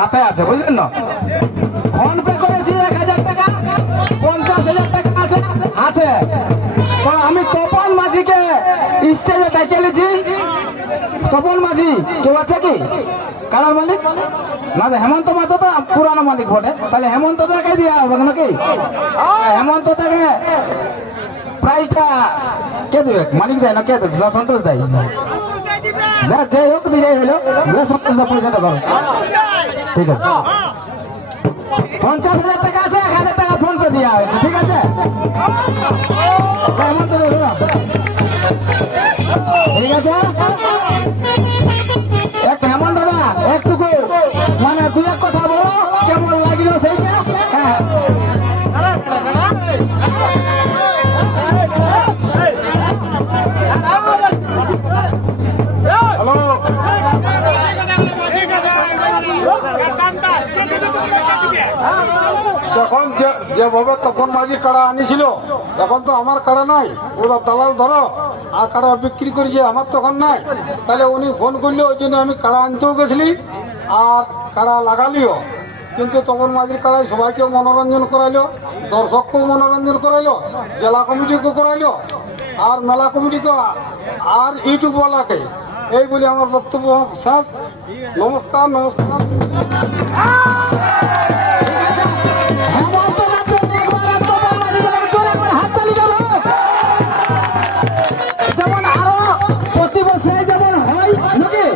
হাতে আছে বুঝলেন না, ফোন পে করেছি 1000 টাকা, 50,000 টাকা আছে হাতে। তো আমি তপন মাঝিকে স্টেজে ডেকে নিয়েছি। তপন মাঝি কেউ আছে কি কালার মালিক? না, হেমন্ত মাঝি তো পুরানো মালিক বটে, তাহলে হেমন্ত দাকে দেওয়া হবে নাকি? হেমন্ত দাকে প্রাইজটা কে দেবে? মালিক দেয় না কে দেবে? সন্তোষ দেয়। যাই হোক দিয়ে হলো সন্তোষ দা পয়সাটা করো, ঠিক আছে। 50,000 টাকা আছে, 1000 টাকা ফোন পে দেওয়া হয়েছে, ঠিক আছে। হেমন্ত দা ঠিক আছে। একটা হেমন্ত দাদা একটুকু মানে দু এক কথা বলো, কেমন লাগলো সেইটা? হ্যাঁ তখন যেভাবে তখন মাঝি কাড়া আনিছিল, এখন তো আমার কাড়া নাই, ওরা দালাল ধরো আর কাড়া বিক্রি করেছে, আমার তখন নাই। তাহলে উনি ফোন করলে, ওই জন্য আমি কাড়া আনতেও গেছিলি আর কাড়া লাগালিও। কিন্তু তখন মাঝির কাড়ায় সবাইকে মনোরঞ্জন করাইলো, দর্শককেও মনোরঞ্জন করাইলো, জেলা কমিটিকে করাইলো আর মেলা কমিটিকে আর ইউটিউবওয়ালাকে। এই বলে আমার বক্তব্য শেষ। নমস্কার, নমস্কার।